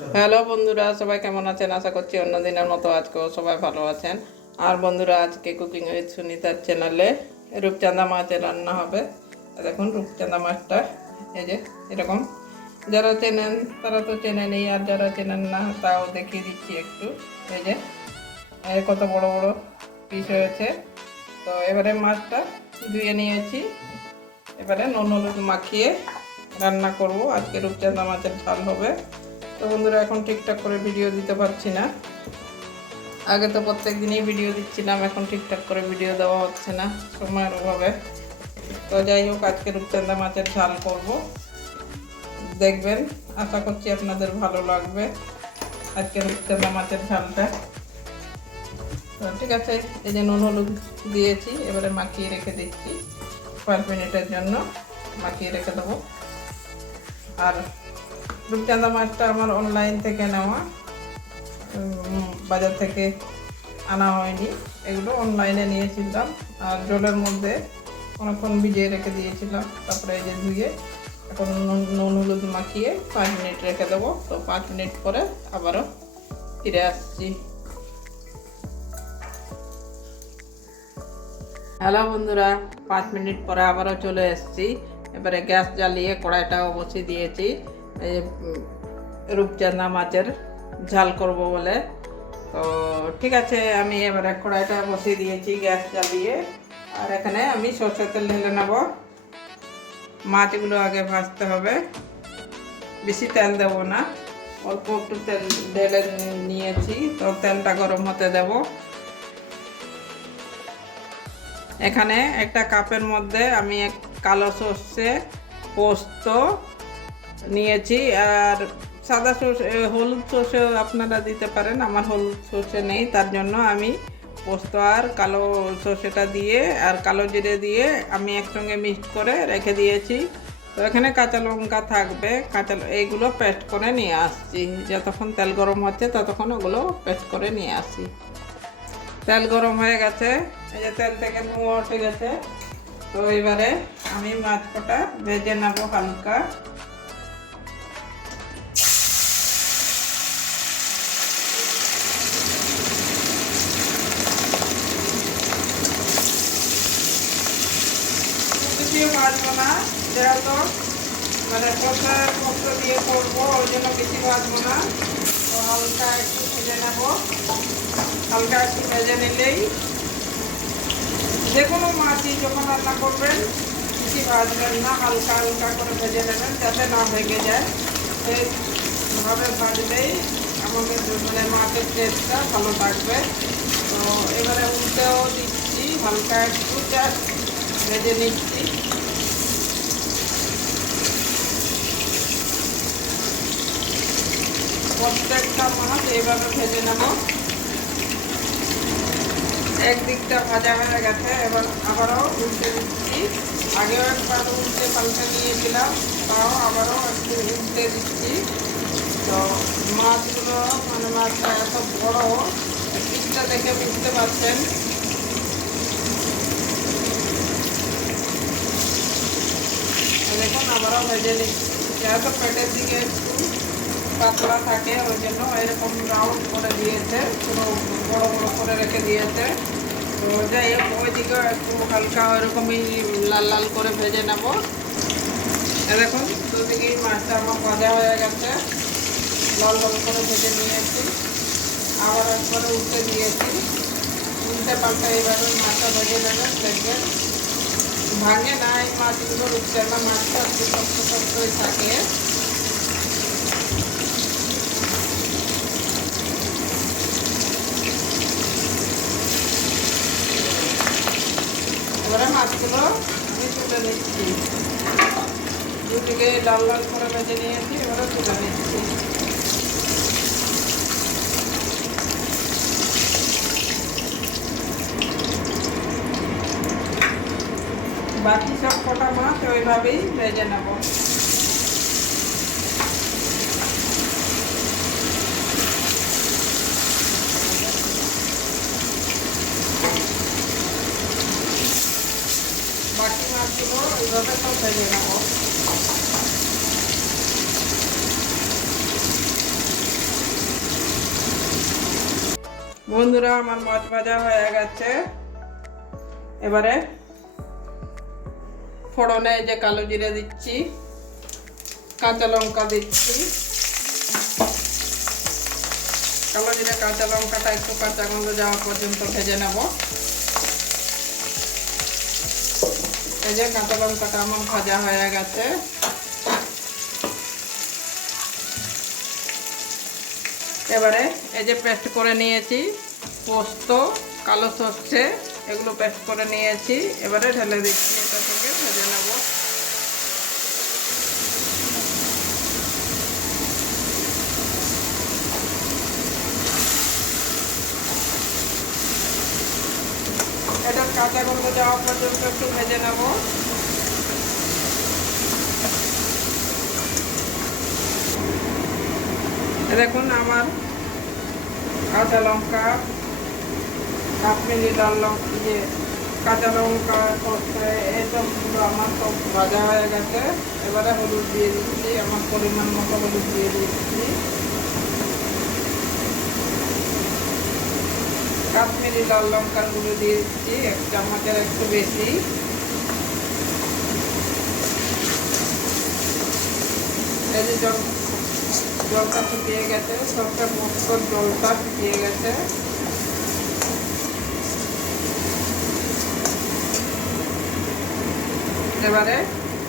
Hello বন্ধুরা, সবাই কেমন আছেন? আশা করছি অন্য দিনের মতো আজকেও সবাই ভালো আছেন। আর বন্ধুরা, আজকে কুকিং উইথ সুনিতার চ্যানেলে রূপচাঁদা মাছের রান্না হবে। দেখুন রূপচাঁদা মাছটা এই যে এরকম, যারা চেনেন তারা তো চেনেনই, আর যারা চেনেন না তাও দেখিয়ে দিচ্ছি একটু। এই যে কত বড় বড় পিস হয়েছে। তো এবারে মাছটা ধুয়ে নিয়েছি, এবারে নুন হলুদ মাখিয়ে রান্না করব। আজকে রূপচাঁদা মাছের ঝাল হবে। তো বন্ধুরা, এখন ঠিকঠাক করে ভিডিও দিতে পারছি না। আগে তো প্রত্যেক দিনই ভিডিও দিচ্ছিলাম, এখন ঠিকঠাক করে ভিডিও দেওয়া হচ্ছে না সময়ের অভাবে। তো যাই হোক, আজকে রূপচাঁদা মাছের ঝাল করব, দেখবেন। আশা করছি আপনাদের ভালো লাগবে আজকে রূপচাঁদা মাছের ঝালটা। তো ঠিক আছে, এই যে নুন হলুদ দিয়েছি, এবারে মাখিয়ে রেখে দিচ্ছি 5 মিনিটের জন্য। মাখিয়ে রেখে দেবো। আর রূপচাঁদা মাছটা আমার অনলাইন থেকে নেওয়া, বাজার থেকে আনা হয়নি। এগুলো অনলাইনে নিয়েছিলাম। আর জলের মধ্যে অনেকক্ষণ ভিজিয়ে রেখে দিয়েছিলাম, তারপরে এই যে ধুয়ে এখন নুন হলুদ মাখিয়ে 5 মিনিট রেখে দেবো। তো 5 মিনিট পরে আবারও ফিরে আসছি। হ্যালো বন্ধুরা, 5 মিনিট পরে আবারও চলে এসেছি। এবারে গ্যাস জ্বালিয়ে কড়াইটাও বসিয়ে দিয়েছি, এই রূপচাঁদা মাছের ঝাল করব বলে। তো ঠিক আছে, আমি এবারে কড়াইটা বসিয়ে দিয়েছি গ্যাস জ্বালিয়ে। আর এখানে আমি সরষের তেল ঢেলে নেব। মাছগুলো আগে ভাজতে হবে, বেশি তেল দেব না, অল্প একটু তেল ঢেলে নিয়েছি। তো তেলটা গরম হতে দেব। এখানে একটা কাপের মধ্যে আমি কালো সর্ষে, পোস্ত নিয়েছি। আর সাদা সর্ষে, হলুদ সর্ষে আপনারা দিতে পারেন। আমার হলুদ সর্ষে নেই, তার জন্য আমি পোস্ত আর কালো সর্ষেটা দিয়ে আর কালো জিরে দিয়ে আমি একসঙ্গে মিক্সড করে রেখে দিয়েছি। তো এখানে কাঁচা লঙ্কা থাকবে, এইগুলো পেস্ট করে নিয়ে আসছি। যতক্ষণ তেল গরম হচ্ছে ততক্ষণ ওগুলো পেস্ট করে নিয়ে আসি। তেল গরম হয়ে গেছে, এই যে তেল থেকে ধোঁয়া উঠে গেছে। তো এবারে আমি মাছ কটা ভেজে নেব হালকা। বেশিও ভাজবো না, যেহেতু মানে পোস্ত দিয়ে করবো, ওই জন্য বেশি ভাজবো না। তো হালকা একটু ভেজে নেব। হালকা একটু ভেজে নিলেই, যে কোনো মাছই যখন রান্না করবেন বেশি ভাজবেন না, হালকা হালকা করে ভেজে নেবেন যাতে না ভেঙে যায়। এইভাবে ভাজলেই আমাদের মানে মাছের টেস্টটা ভালো থাকবে। তো এবারে উল্টেও দিচ্ছি, হালকা একটু জাস্ট ভেজে নিচ্ছি। প্রত্যেকটা মাছ এইভাবে ভেজে নেব। একদিকটা ভাজা হয়ে গেছে, এবার আবারও উল্টে দিচ্ছি। আগেও একবার উল্টে পাল্টে নিয়েছিলাম, তাও আবারও একটু উল্টে দিচ্ছি। তো মাছগুলো মানে মাছটা এত বড়, পিসটা দেখে বুঝতে পারছেন। দেখুন আবারও ভেজে নিচ্ছি। যেহেতু পেটের দিকে একটু পাতলা থাকে, ওই জন্য এরকম রাউন্ড করে দিয়েছে, পুরো বড় বড় করে রেখে দিয়েছে। তো যাই হোক, ওইদিকে একটু হালকা ওইরকমই লাল লাল করে ভেজে নেব। দেখুন দুদিকেই মাছটা আমার ভাজা হয়ে গেছে, লাল লাল করে ভেজে নিয়েছি। আবার একবারে উল্টে দিয়েছি। উল্টে পাল্টে এইভাবে মাছটা ভেজে নেবেন, দেখবেন ভাঙে না এই মাছগুলো। রূপচাঁদা মাছটা একটু শক্ত শক্তই থাকে। এবারে মাছগুলো আমি তুলে নিচ্ছি। দুদিকে লাল লাল করে ভেজে নিয়েছি, এবারে তুলে নিচ্ছি। বাকি সব কটা মাছ ওইভাবেই ভেজে নেব। বাকি মাছগুলো ওইভাবে সব ভেজে নেব। বন্ধুরা আমার মাছ ভাজা হয়ে গেছে। এবারে ফোড়নে যে কালো জিরে দিচ্ছি, কাঁচা লঙ্কা দিচ্ছি। কালো জিরে কাঁচা লঙ্কাটা একটু কাঁচা গন্ধ যাওয়া পর্যন্ত ভেজে নেব। এই যে কাঁচা লঙ্কাটা আমার ভাজা হয়ে গেছে। এবারে এই যে পেস্ট করে নিয়েছি পোস্ত, কালো সর্ষে, এগুলো পেস্ট করে নিয়েছি। এবারে ঢেলে দিচ্ছি, এটা থেকে ভেজে নেব। এটা কাঁচা গন্ধ যাওয়া পর্যন্ত একটু ভেজে নেব। দেখুন আমার কাঁচা লঙ্কা, কাশ্মীরি লাল লঙ্কা, যে কাঁচা লঙ্কা সর্ষে এইসবগুলো আমার সব ভাজা হয়ে গেছে। এবারে হলুদ দিয়ে দিচ্ছি, আমার পরিমাণ মতো হলুদ দিয়ে দিচ্ছি। কাশ্মীরি লাল লঙ্কার গুঁড়ো দিয়ে দিচ্ছি 1 চামচের একটু বেশি। এই যে জলটা শুকিয়ে গেছে, সবটা পোস্তর জলটা শুকিয়ে গেছে। এবারে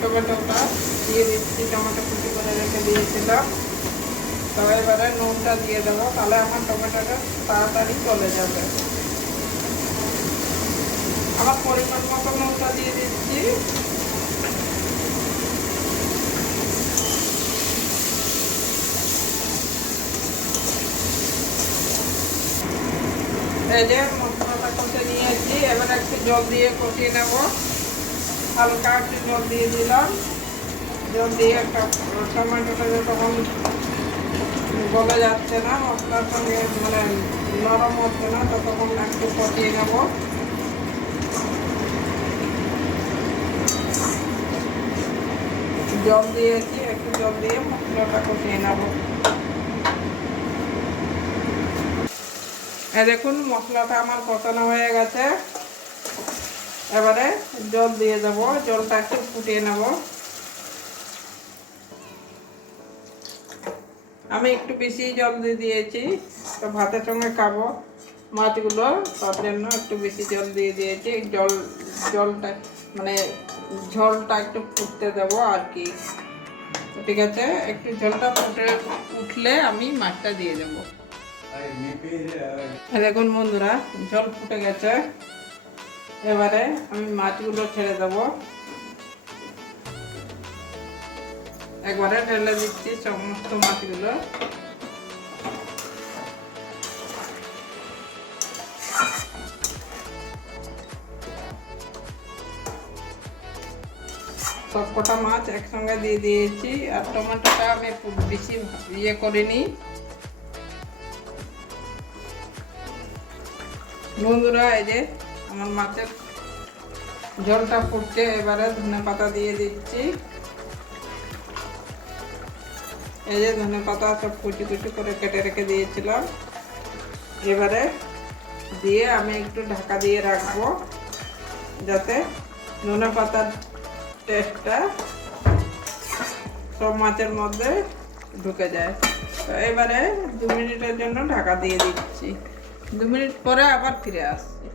টমেটোটা দিয়ে দিচ্ছি, টমেটো কুচি করে রেখে দিয়েছিলাম। তো এবারে নুনটা দিয়ে দেবো, তাহলে আমার টমেটোটা তাড়াতাড়ি চলে যাবে। আমার পরিমাণ মতো নুনটা দিয়ে দিচ্ছি। এই যে মশলাটা কষে নিয়েছি, এবারে একটু জল দিয়ে কষিয়ে নেব। হালকা একটু জল দিয়ে দিলাম। জল দিয়ে একটা টমেটোটা যতক্ষণ গলে যাচ্ছে না, মশলার সঙ্গে মানে নরম হচ্ছে না, ততক্ষণ একটু কষিয়ে নেব। জল দিয়েছি, একটু জল দিয়ে মশলাটা কষিয়ে নেব। এই দেখুন মশলাটা আমার কষানো হয়ে গেছে। এবারে জল দিয়ে দেব, জলটা একটু ফুটিয়ে নেব। আমি একটু বেশি জল দিয়ে দিয়েছি, তো ভাতের সঙ্গে খাবো মাছগুলো, তার জন্য একটু বেশি জল দিয়ে দিয়েছি। জলটা মানে ঝোলটা একটু ফুটতে দেবো আর কি। ঠিক আছে, একটু ঝোলটা ফুটে উঠলে আমি মাছটা দিয়ে দেবো। দেখুন বন্ধুরা জল ফুটে গেছে। এবারে আমি মাছগুলো ছেড়ে দেবো। একবারে ঢেলে দিচ্ছি সমস্ত মাছগুলো। সব কটা মাছ একসঙ্গে দিয়ে দিয়েছি। আর টমেটোটা আমি বেশি ইয়ে করিনি। বন্ধুরা এই যে আমার মাছের ঝোলটা ফুটছে, এবারে ধনেপাতা দিয়ে দিচ্ছি। এই যে ধনেপাতা সব কুচি কুচি করে কেটে রেখে দিয়েছিলাম। এবারে দিয়ে আমি একটু ঢাকা দিয়ে রাখবো, যাতে ধনেপাতার টেস্টটা সব মাছের মধ্যে ঢুকে যায়। তো এবারে 2 মিনিটের জন্য ঢাকা দিয়ে দিচ্ছি। 2 মিনিট পরে আবার ফিরে আসছি।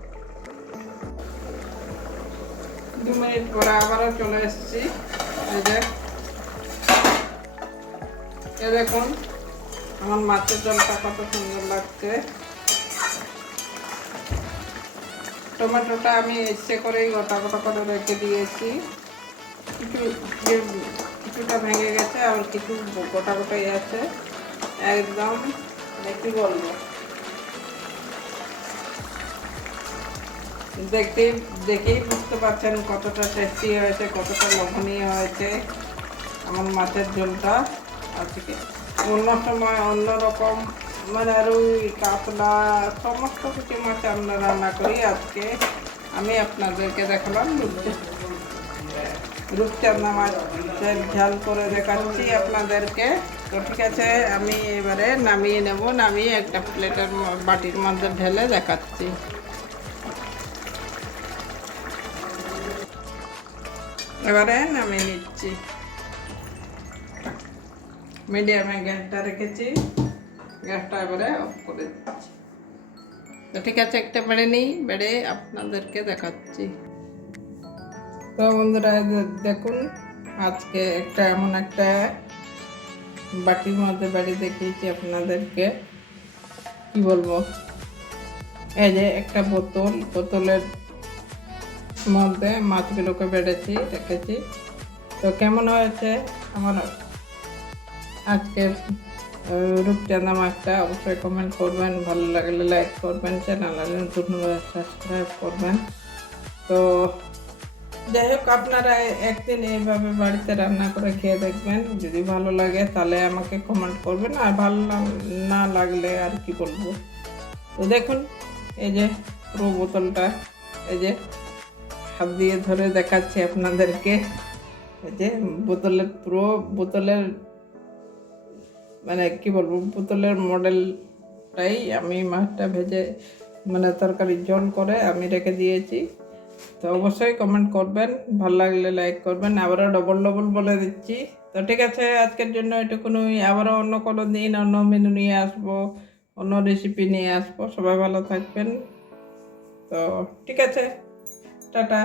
2 মিনিট পরে আবারও চলে এসেছি। এই দেখুন আমার মাছের ঝোলটা কত সুন্দর লাগছে। টমেটোটা আমি ইচ্ছে করেই গোটা গোটা করে রেখে দিয়েছি। কিছুটা ভেঙে গেছে, আর কিছু গোটা গোটাই আছে। একদম কি বলবো, দেখেই বুঝতে পারছেন কতটা টেস্টি হয়েছে, কতটা লোভনীয় হয়েছে আমার মাছের ঝোলটা। আজকে অন্য সময় অন্যরকম মানে রুই, কাতলা সমস্ত কিছু মাছ আমরা রান্না করি। আজকে আমি আপনাদেরকে দেখালাম রূপচাঁদা মাছের ঝাল করে দেখাচ্ছি আপনাদেরকে। তো ঠিক আছে, আমি এবারে নামিয়ে নেব, নামিয়ে একটা প্লেটের বাটির মধ্যে ঢেলে দেখাচ্ছি। এবারে নামিয়ে নিচ্ছি। মিডিয়ামে গ্যাসটা রেখেছি, গ্যাসটা এবারে অফ করে দিচ্ছি। তো ঠিক আছে, একটা বেড়ে নিই, বেড়ে আপনাদেরকে দেখাচ্ছি। তো বন্ধুরা দেখুন, আজকে একটা এমন একটা বাটির মধ্যে বেড়ে দেখিয়েছি আপনাদেরকে, কি বলবো। এই যে একটা বোতলের মধ্যে মাছগুলোকে বেড়েছি, রেখেছি। তো কেমন হয়েছে আমার আজকের রূপচাঁদা মাছটা অবশ্যই কমেন্ট করবেন, ভালো লাগলে লাইক করবেন, চ্যানেলে নতুন হলে সাবস্ক্রাইব করবেন। তো যাই হোক, আপনারা একদিন এইভাবে বাড়িতে রান্না করে খেয়ে দেখবেন, যদি ভালো লাগে তাহলে আমাকে কমেন্ট করবেন, আর ভালো না লাগলে আর কি বলবো। তো দেখুন, এই যে পুরো বোতলটা, এই যে হাত দিয়ে ধরে দেখাচ্ছি আপনাদেরকে, এই যে বোতলের মানে কি বলবো, বোতলের মডেলটাই আমি মাছটা ভেজে মানে তরকারি জল করে আমি রেখে দিয়েছি। তো অবশ্যই কমেন্ট করবেন, ভালো লাগলে লাইক করবেন, আবারও ডবল বলে দিচ্ছি। তো ঠিক আছে, আজকের জন্য এটুকুনই। আবারও অন্য কোনো দিন অন্য মেনু নিয়ে আসবো, অন্য রেসিপি নিয়ে আসবো। সবাই ভালো থাকবেন। তো ঠিক আছে, টাটা।